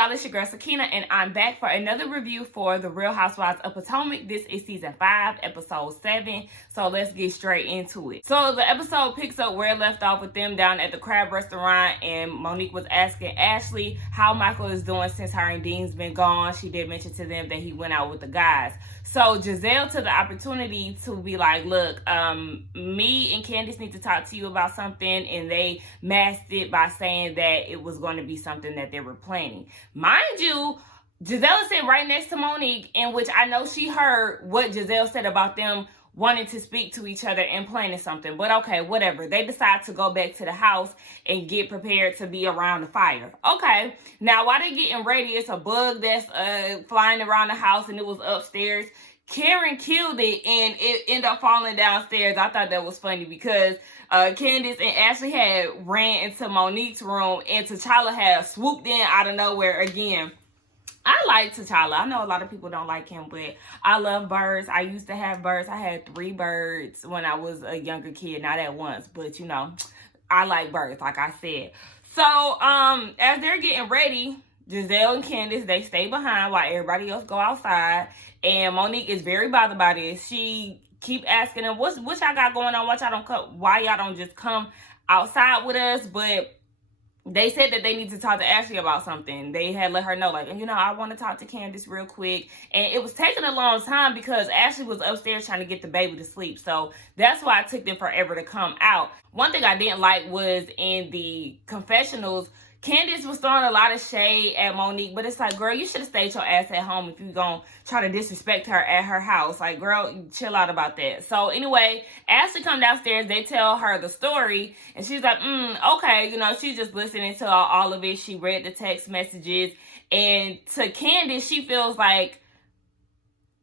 y'all? It's your girl Sakina, and I'm back for another review for The Real Housewives of Potomac. This is season 5, episode 7. So let's get straight into it. So the episode picks up where it left off with them down at the crab restaurant, and Monique was asking Ashley how Michael is doing since her and Dean's been gone. She did mention to them that he went out with the guys. So Giselle took the opportunity to be like, look, me and Candiace need to talk to you about something, and they masked it by saying that it was going to be something that they were planning. Mind you, Giselle is sitting right next to Monique, in which I know she heard what Giselle said about them wanting to speak to each other and planning something. But okay, whatever. They decide to go back to the house and get prepared to be around the fire. Okay, now while they're getting ready, it's a bug that's flying around the house, and it was upstairs. Karen killed it, and it ended up falling downstairs. I thought that was funny because Candiace and Ashley had ran into Monique's room, and T'Challa had swooped in out of nowhere again. I like T'Challa. I know a lot of people don't like him, but I love birds. I used to have birds. I had 3 birds when I was a younger kid, not at once, but you know, I like birds, like I said. So, as they're getting ready, Giselle and Candiace, they stay behind while everybody else go outside, and Monique is very bothered by this. She keep asking them, what y'all got going on? Why y'all don't just come outside with us? But they said that they need to talk to Ashley about something. They had let her know, like, you know, I want to talk to Candiace real quick. And it was taking a long time because Ashley was upstairs trying to get the baby to sleep. So that's why it took them forever to come out. One thing I didn't like was in the confessionals, Candiace was throwing a lot of shade at Monique, but it's like, girl, you should have stayed your ass at home if you gonna try to disrespect her at her house. Like, girl, chill out about that. So anyway, Ashley come downstairs, they tell her the story, and she's like, okay, you know, she's just listening to all of it. She read the text messages, and to Candiace, she feels like,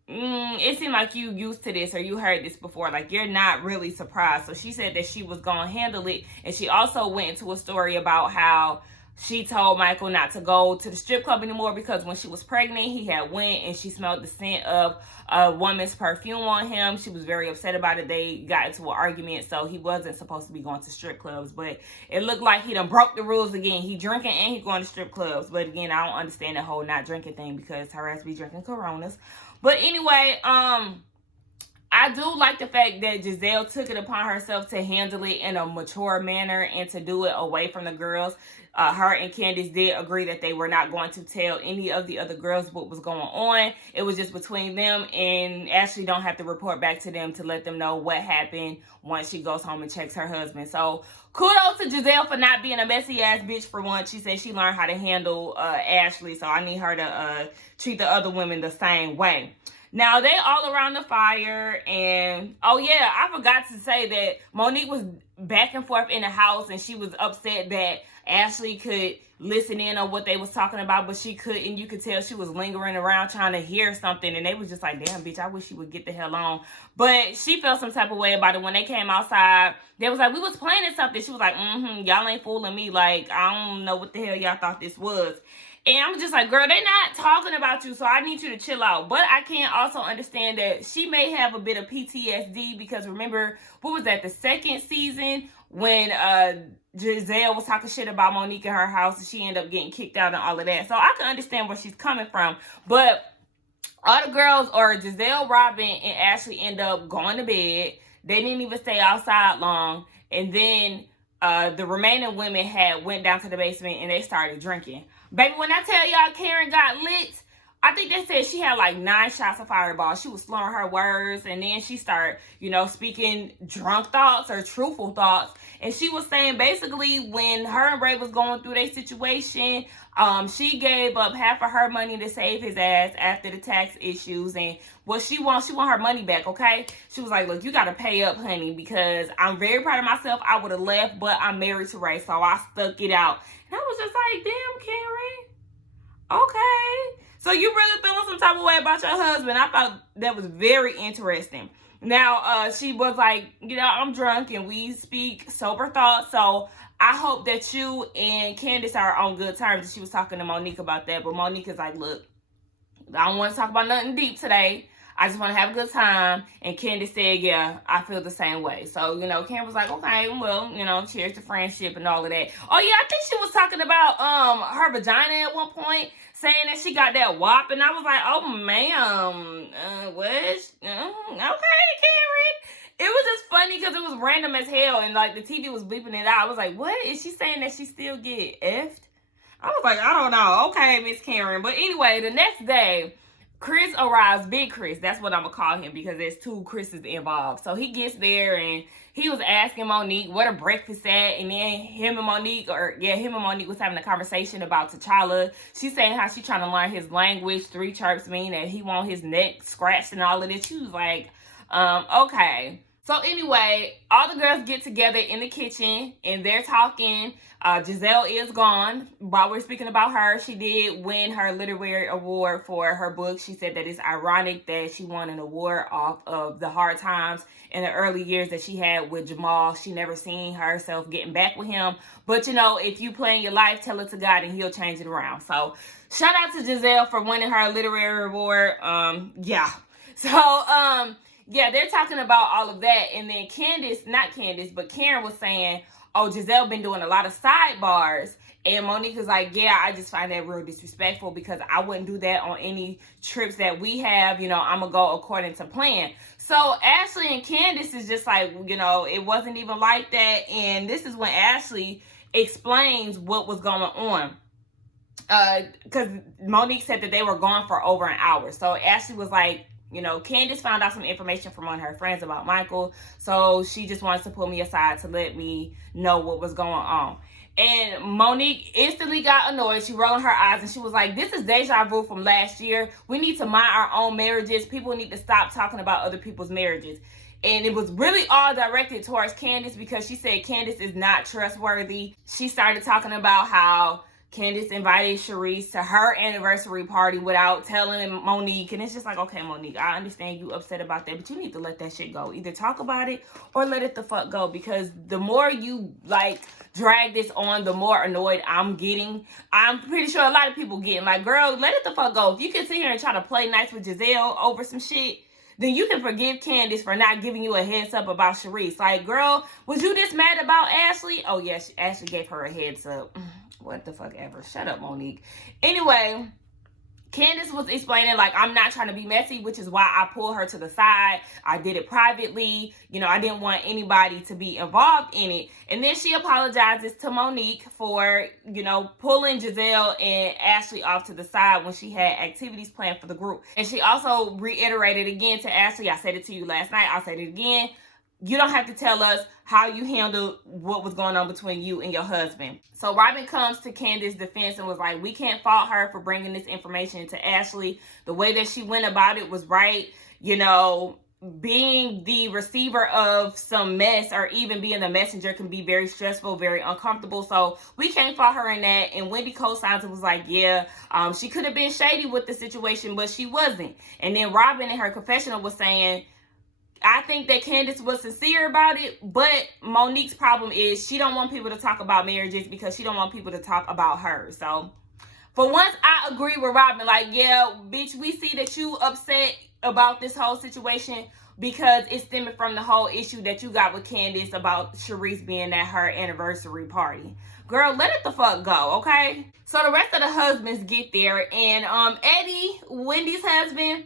it seemed like you used to this or you heard this before. Like, you're not really surprised. So she said that she was gonna handle it, and she also went into a story about how she told Michael not to go to the strip club anymore because when she was pregnant, he had went and she smelled the scent of a woman's perfume on him. She was very upset about it. They got into an argument, so he wasn't supposed to be going to strip clubs. But it looked like he done broke the rules again. He drinking and he going to strip clubs. But again, I don't understand the whole not drinking thing because her ass be drinking Coronas. But anyway, I do like the fact that Giselle took it upon herself to handle it in a mature manner and to do it away from the girls. Her and Candiace did agree that they were not going to tell any of the other girls what was going on. It was just between them, and Ashley don't have to report back to them to let them know what happened once she goes home and checks her husband. So kudos to Giselle for not being a messy ass bitch for once. She said she learned how to handle Ashley, so I need her to treat the other women the same way. Now, they all around the fire, and, oh yeah, I forgot to say that Monique was back and forth in the house, and she was upset that Ashley could listen in on what they was talking about, but she couldn't. You could tell she was lingering around trying to hear something, and they was just like, damn, bitch, I wish you would get the hell on. But she felt some type of way about it. When they came outside, they was like, we was planning something. She was like, y'all ain't fooling me. Like, I don't know what the hell y'all thought this was. And I'm just like, girl, they not talking about you, so I need you to chill out. But I can also understand that she may have a bit of PTSD because remember, what was that, the second season when Giselle was talking shit about Monique in her house and she ended up getting kicked out and all of that. So I can understand where she's coming from. But all the girls, or Giselle, Robin, and Ashley, end up going to bed. They didn't even stay outside long. And then the remaining women had went down to the basement and they started drinking. Baby, when I tell y'all Karen got lit, I think they said she had like 9 shots of Fireball. She was slurring her words, and then she started, you know, speaking drunk thoughts or truthful thoughts. And she was saying basically when her and Ray was going through their situation, she gave up half of her money to save his ass after the tax issues. And what she wants her money back, okay? She was like, look, you got to pay up, honey, because I'm very proud of myself. I would have left, but I'm married to Ray, so I stuck it out. And I was just like, damn, Karen. Okay. So you really feeling some type of way about your husband. I thought that was very interesting. Now, she was like, you know, I'm drunk and we speak sober thoughts. So I hope that you and Candiace are on good terms. She was talking to Monique about that. But Monique is like, look, I don't want to talk about nothing deep today. I just want to have a good time. And Candiace said, yeah, I feel the same way. So, you know, Karen was like, okay, well, you know, cheers to friendship and all of that. Oh, yeah, I think she was talking about her vagina at one point, saying that she got that WAP. And I was like, oh, ma'am, what? Okay, Karen. It was just funny because it was random as hell. And, like, the TV was bleeping it out. I was like, what? Is she saying that she still get effed? I was like, I don't know. Okay, Miss Karen. But anyway, the next day, Chris arrives, Big Chris. That's what I'm going to call him because there's two Chris's involved. So he gets there and he was asking Monique where the breakfast at. And then him and Monique was having a conversation about T'Challa. She's saying how she's trying to learn his language. 3 chirps mean that he want his neck scratched and all of this. She was like, okay. So anyway, all the girls get together in the kitchen and they're talking. Giselle is gone. While we're speaking about her, she did win her literary award for her book. She said that it's ironic that she won an award off of the hard times in the early years that she had with Jamal. She never seen herself getting back with him. But, you know, if you plan your life, tell it to God and he'll change it around. So shout out to Giselle for winning her literary award. Yeah. So, yeah, they're talking about all of that. And then Karen was saying, oh, Giselle been doing a lot of sidebars. And Monique was like, yeah, I just find that real disrespectful because I wouldn't do that on any trips that we have. You know, I'm going to go according to plan. So Ashley and Candiace is just like, you know, it wasn't even like that. And this is when Ashley explains what was going on. Because Monique said that they were gone for over an hour. So Ashley was like, you know, Candiace found out some information from one of her friends about Michael. So she just wants to pull me aside to let me know what was going on. And Monique instantly got annoyed. She rolled her eyes and she was like, this is deja vu from last year. We need to mind our own marriages. People need to stop talking about other people's marriages. And it was really all directed towards Candiace because she said Candiace is not trustworthy. She started talking about how Candiace invited Sharice to her anniversary party without telling Monique. And it's just like, okay, Monique, I understand you upset about that, but you need to let that shit go. Either talk about it or let it the fuck go. Because the more you, like, drag this on, the more annoyed I'm getting. I'm pretty sure a lot of people getting. Like, girl, let it the fuck go. If you can sit here and try to play nice with Giselle over some shit, then you can forgive Candiace for not giving you a heads up about Sharice. Like, girl, was you this mad about Ashley? Oh, yeah, Ashley gave her a heads up. What the fuck ever. Shut up, Monique. Anyway, Candiace was explaining, like, I'm not trying to be messy, which is why I pulled her to the side. I did it privately. You know, I didn't want anybody to be involved in it. And then she apologizes to Monique for, you know, pulling Giselle and Ashley off to the side when she had activities planned for the group. And she also reiterated again to Ashley, I said it to you last night, I'll say it again. You don't have to tell us how you handled what was going on between you and your husband. So Robin comes to Candiace's defense and was like, we can't fault her for bringing this information to Ashley. The way that she went about it was right. You know, being the receiver of some mess or even being the messenger can be very stressful, very uncomfortable. So we can't fault her in that. And Wendy co-signs and was like, yeah, she could have been shady with the situation, but she wasn't. And then Robin in her confessional was saying, I think that Candiace was sincere about it, but Monique's problem is she don't want people to talk about marriages because she don't want people to talk about her. So for once, I agree with Robin. Like, yeah, bitch, we see that you upset about this whole situation because it's stemming from the whole issue that you got with Candiace about Sharice being at her anniversary party. Girl, let it the fuck go, okay? So the rest of the husbands get there, and Eddie, Wendy's husband,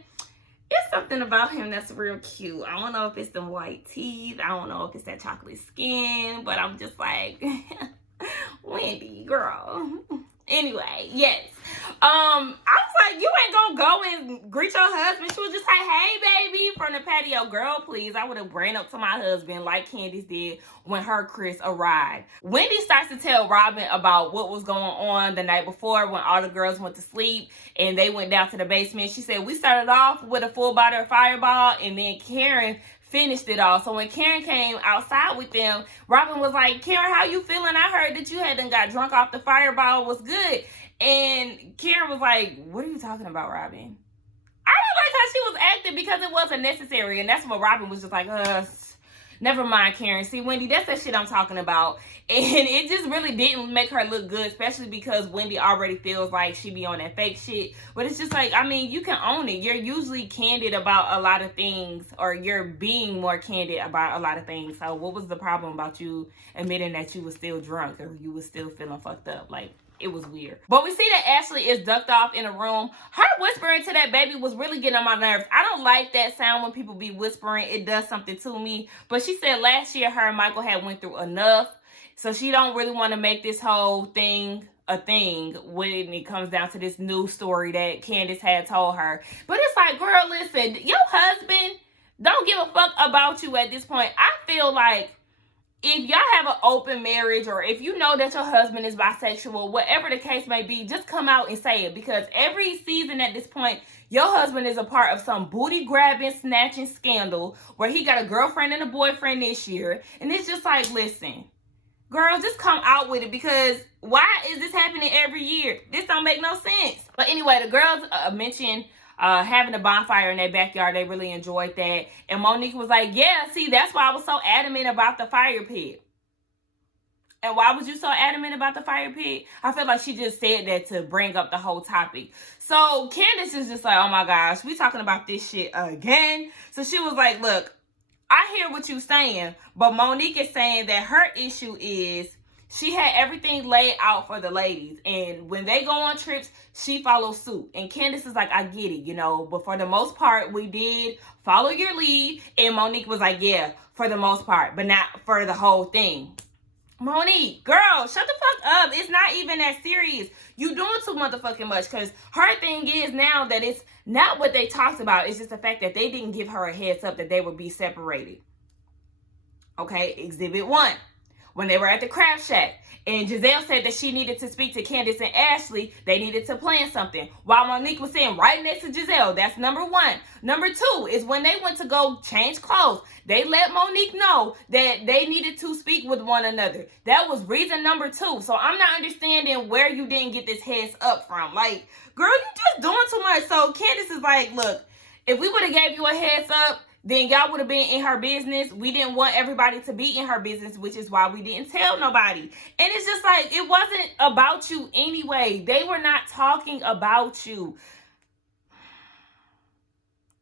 it's something about him that's real cute. I don't know if it's the white teeth. I don't know if it's that chocolate skin. But I'm just like, Wendy, girl. Anyway, yes. I was like, you ain't gonna go and greet your husband. She was just like, hey, baby, from the patio. Girl, please. I would have ran up to my husband like Candiace did when her Chris arrived. Wendy starts to tell Robin about what was going on the night before when all the girls went to sleep and they went down to the basement. She said, we started off with a full bottle of Fireball and then Karen finished it all. So when Karen came outside with them, Robin was like, Karen, how you feeling? I heard that you had done got drunk off the Fireball. Was good. And Karen was like, what are you talking about, Robin? I didn't like how she was acting because it wasn't necessary. And that's what Robin was just like, Never mind, Karen. See, Wendy, that's that shit I'm talking about. And it just really didn't make her look good, especially because Wendy already feels like she be on that fake shit. But it's just like, I mean, you can own it. You're usually candid about a lot of things, or you're being more candid about a lot of things. So what was the problem about you admitting that you was still drunk or you was still feeling fucked up? Like, it was weird. But we see that Ashley is ducked off in a room. Her whispering to that baby was really getting on my nerves. I don't like that sound when people be whispering. It does something to me. But she said last year her and Michael had went through enough. So she don't really want to make this whole thing a thing when it comes down to this new story that Candiace had told her. But it's like, girl, listen, your husband don't give a fuck about you at this point. I feel like if y'all have an open marriage, or if you know that your husband is bisexual, whatever the case may be, just come out and say it. Because every season at this point, your husband is a part of some booty grabbing, snatching scandal where he got a girlfriend and a boyfriend this year. And it's just like, listen, girl, just come out with it, because why is this happening every year? This don't make no sense. But anyway, the girls mentioned having a bonfire in their backyard. They really enjoyed that. And Monique was like, yeah, see, that's why I was so adamant about the fire pit. And why was you so adamant about the fire pit? I feel like she just said that to bring up the whole topic. So Candiace is just like, oh my gosh, we talking about this shit again. So she was like, look, I hear what you're saying, but Monique is saying that her issue is she had everything laid out for the ladies, and when they go on trips, she follows suit. And Candiace is like, I get it, you know, but for the most part, we did follow your lead. And Monique was like, yeah, for the most part, but not for the whole thing. Monique, girl, shut the fuck up. It's not even that serious. You doing too motherfucking much, because her thing is now that it's not what they talked about. It's just the fact that they didn't give her a heads up that they would be separated. Okay, Exhibit 1. When they were at the Crab Shack, and Giselle said that she needed to speak to Candiace and Ashley, they needed to plan something. While Monique was saying right next to Giselle, that's number 1. Number 2 is when they went to go change clothes, they let Monique know that they needed to speak with one another. That was reason number 2. So I'm not understanding where you didn't get this heads up from. Like, girl, you just doing too much. So Candiace is like, look, if we would have gave you a heads up, then y'all would have been in her business. We didn't want everybody to be in her business, which is why we didn't tell nobody. And it's just like, it wasn't about you anyway. They were not talking about you.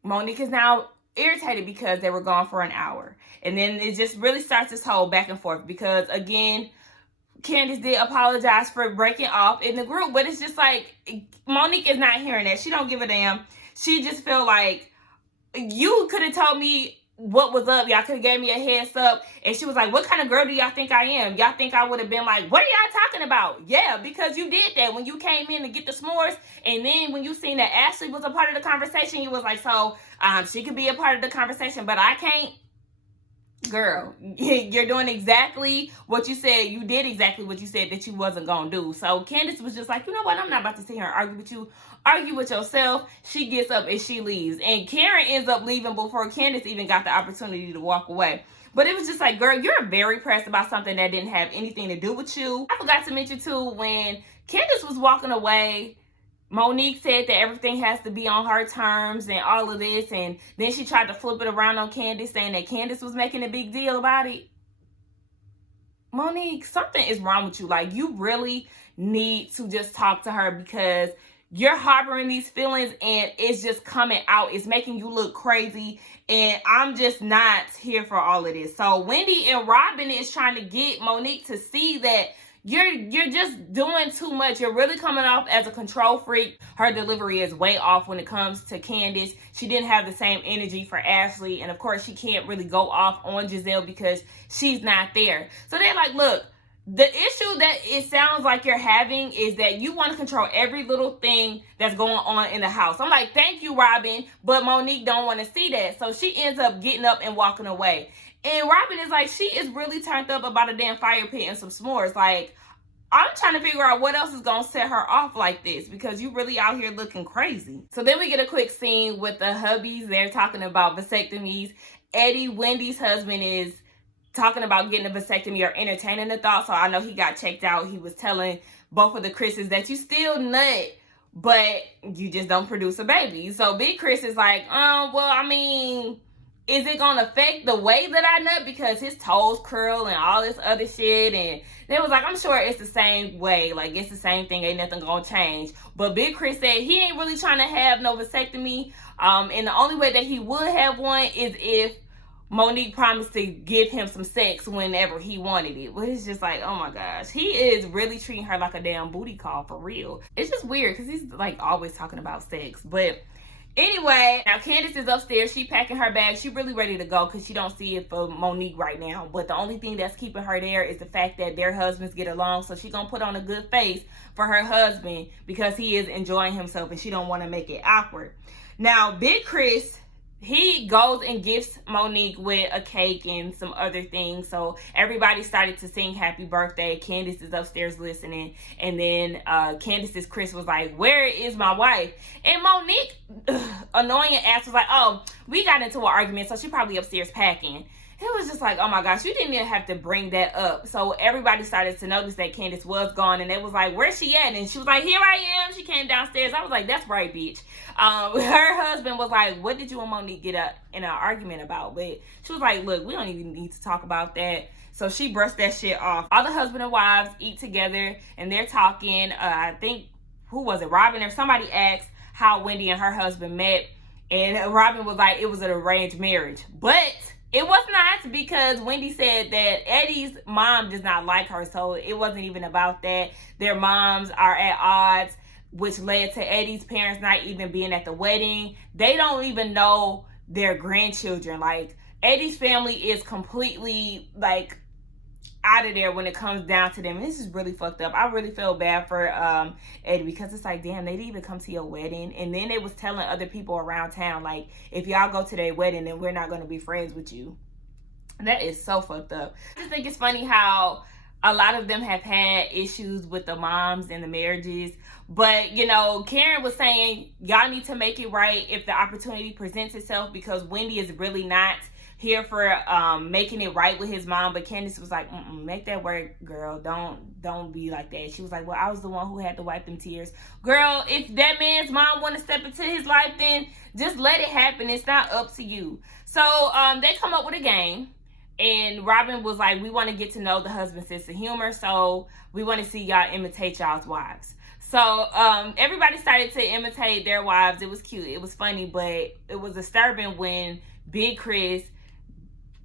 Monique is now irritated because they were gone for an hour. And then it just really starts this whole back and forth, because again, Candiace did apologize for breaking off in the group, but it's just like, Monique is not hearing that. She don't give a damn. She just feel like, you could have told me what was up. Y'all could have gave me a heads up. And she was like, what kind of girl do y'all think I am? Y'all think I would have been like, what are y'all talking about? Yeah, because you did that when you came in to get the s'mores. And then when you seen that Ashley was a part of the conversation, you was like, so she could be a part of the conversation, but I can't. Girl, you're doing exactly what you said. You did exactly what you said that you wasn't going to do. So Candiace was just like, you know what? I'm not about to sit here and argue with you. Argue with yourself. She gets up and she leaves. And Karen ends up leaving before Candiace even got the opportunity to walk away. But it was just like, girl, you're very pressed about something that didn't have anything to do with you. I forgot to mention too, when Candiace was walking away, Monique said that everything has to be on her terms and all of this. And then she tried to flip it around on Candiace, saying that Candiace was making a big deal about it. Monique, something is wrong with you. Like, you really need to just talk to her, because you're harboring these feelings and it's just coming out. It's making you look crazy. And I'm just not here for all of this. So Wendy and Robin is trying to get Monique to see that you're just doing too much. You're really coming off as a control freak. Her delivery is way off when it comes to Candiace. She didn't have the same energy for Ashley. And of course, she can't really go off on Giselle because she's not there. So they're like, look, the issue that it sounds like you're having is that you want to control every little thing that's going on in the house. I'm like, thank you, Robin. But Monique don't want to see that. So she ends up getting up and walking away. And Robin is like, she is really turned up about a damn fire pit and some s'mores. Like, I'm trying to figure out what else is going to set her off like this, because you really out here looking crazy. So then we get a quick scene with the hubbies. They're talking about vasectomies. Eddie, Wendy's husband, is talking about getting a vasectomy or entertaining the thought. So I know he got checked out. He was telling both of the Chris's that you still nut, but you just don't produce a baby. So Big Chris is like, well, I mean, is it gonna affect the way that I nut because his toes curl and all this other shit? And they was like, I'm sure it's the same way. Like, it's the same thing. Ain't nothing gonna change. But Big Chris said he ain't really trying to have no vasectomy. And the only way that he would have one is if Monique promised to give him some sex whenever he wanted it. But it's just like, oh my gosh. He is really treating her like a damn booty call for real. It's just weird because he's like always talking about sex. But anyway, now Candiace is upstairs. She packing her bag. She really ready to go because she don't see it for Monique right now. But the only thing that's keeping her there is the fact that their husbands get along. So she gonna put on a good face for her husband because he is enjoying himself and she don't want to make it awkward. Now, Big Chris, he goes and gifts Monique with a cake and some other things. So everybody started to sing happy birthday. Candiace is upstairs listening. And then Candiace's Chris was like, where is my wife? And Monique, annoying ass, was like, oh, we got into an argument, so she probably upstairs packing. It was just like, oh my gosh, you didn't even have to bring that up. So everybody started to notice that Candiace was gone, and they was like, where's she at? And she was like, here I am. She came downstairs. I was like, that's right, bitch. Her husband was like, what did you and Monique get in an argument about? But she was like, look, we don't even need to talk about that. So she brushed that shit off. All the husband and wives eat together, and they're talking. I think, who was it? Robin or somebody asked how Wendy and her husband met. And Robin was like, it was an arranged marriage. But it was not, because Wendy said that Eddie's mom does not like her, so it wasn't even about that. Their moms are at odds, which led to Eddie's parents not even being at the wedding. They don't even know their grandchildren. Like, Eddie's family is completely, like, out of there when it comes down to them. And this is really fucked up. I really feel bad for Eddie, because it's like, damn, they didn't even come to your wedding. And then they was telling other people around town, like, if y'all go to their wedding, then we're not going to be friends with you. That is so fucked up. I just think it's funny how a lot of them have had issues with the moms and the marriages. But, you know, Karen was saying, y'all need to make it right if the opportunity presents itself, because Wendy is really not here for making it right with his mom. But Candiace was like, make that work, girl. Don't be like that. She was like, well, I was the one who had to wipe them tears. Girl, if that man's mom want to step into his life, then just let it happen. It's not up to you. So they come up with a game. And Robin was like, we want to get to know the husband's sense of humor. So we want to see y'all imitate y'all's wives. So everybody started to imitate their wives. It was cute. It was funny. But it was disturbing when Big Chris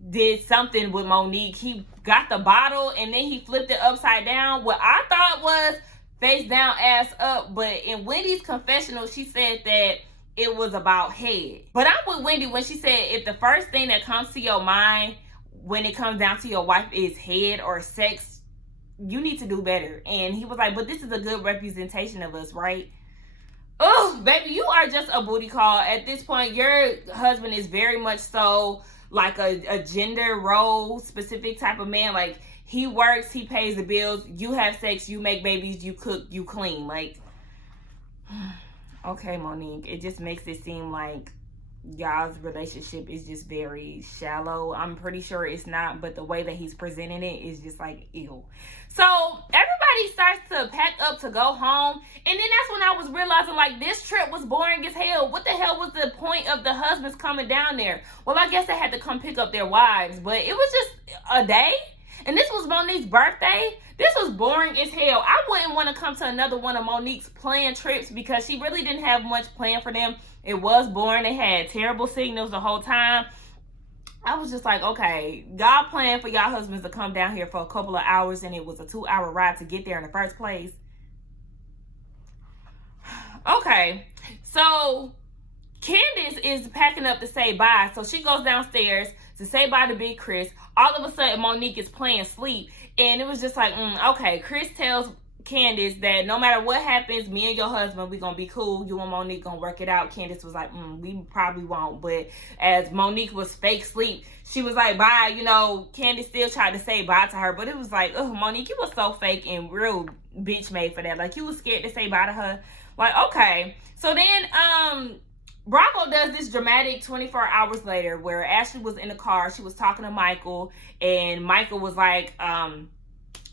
did something with Monique. He got the bottle and then he flipped it upside down. What I thought was face down, ass up. But in Wendy's confessional, she said that it was about head. But I'm with Wendy when she said, if the first thing that comes to your mind when it comes down to your wife is head or sex, you need to do better. And he was like, but this is a good representation of us, right? Oh, baby, you are just a booty call. At this point, your husband is very much so like a gender role specific type of man. Like, he works, he pays the bills, you have sex, you make babies, you cook, you clean. Like, okay, Monique, it just makes it seem like y'all's relationship is just very shallow. I'm pretty sure it's not, but the way that he's presenting it is just like, ew. So everybody starts to pack up to go home, and then that's when I was realizing, like, this trip was boring as hell. What the hell was the point of the husbands coming down there? Well, I guess they had to come pick up their wives, but it was just a day, and this was Monique's birthday. This was boring as hell. I wouldn't want to come to another one of Monique's planned trips because she really didn't have much planned for them. It was boring. They had terrible signals the whole time. I was just like, okay, y'all planned for y'all husbands to come down here for a couple of hours, and it was a 2-hour ride to get there in the first place. Okay, so Candiace is packing up to say bye. So she goes downstairs to say bye to Big Chris. All of a sudden, Monique is playing sleep. And it was just like, okay. Chris tells Candiace that no matter what happens, me and your husband, we gonna be cool. You and Monique gonna work it out. Candiace was like, we probably won't. But as Monique was fake sleep, she was like, bye. You know, Candiace still tried to say bye to her. But it was like, oh, Monique, you was so fake and real bitch made for that. Like, you was scared to say bye to her. Like, okay. So then, Bravo does this dramatic 24 hours later where Ashley was in the car. She was talking to Michael, and Michael was like,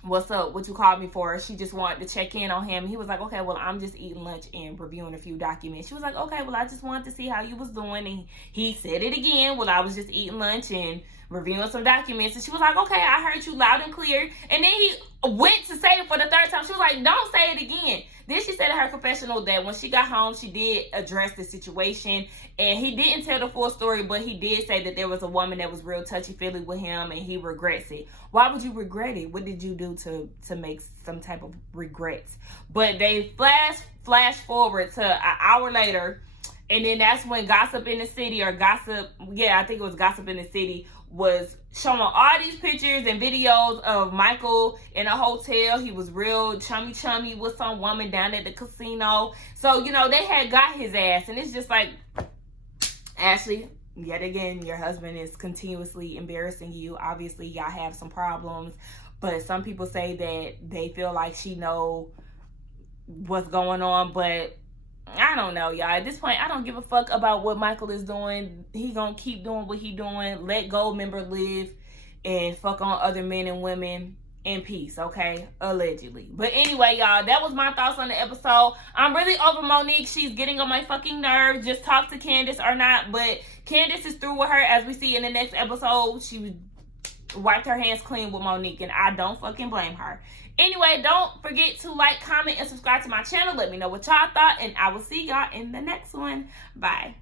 what's up, what you called me for. She just wanted to check in on him. He was like, okay, well, I'm just eating lunch and reviewing a few documents. She was like, okay, well, I just wanted to see how you was doing. And he said it again, well, I was just eating lunch and reviewing some documents. And she was like, okay, I heard you loud and clear. And then he went to say it for the third time. She was like, don't say it again. Then she said in her confessional that when she got home, she did address the situation. And he didn't tell the full story, but he did say that there was a woman that was real touchy-feely with him and he regrets it. Why would you regret it? What did you do to make some type of regrets? But they flash forward to an hour later, and then that's when Gossip in the City, or Gossip, yeah, I think it was Gossip in the City, was showing all these pictures and videos of Michael in a hotel. He was real chummy with some woman down at the casino. So, you know, they had got his ass. And it's just like, Ashley, yet again, your husband is continuously embarrassing you. Obviously, y'all have some problems. But some people say that they feel like she know what's going on. But I don't know, y'all. At this point, I don't give a fuck about what Michael is doing. He gonna keep doing what he doing. Let Gold member live and fuck on other men and women in peace, okay? Allegedly. But anyway, y'all, that was my thoughts on the episode. I'm really over Monique. She's getting on my fucking nerves. Just talk to Candiace or not. But Candiace is through with her, as we see in the next episode. She wiped her hands clean with Monique, and I don't fucking blame her. Anyway, don't forget to like, comment, and subscribe to my channel. Let me know what y'all thought, and I will see y'all in the next one. Bye.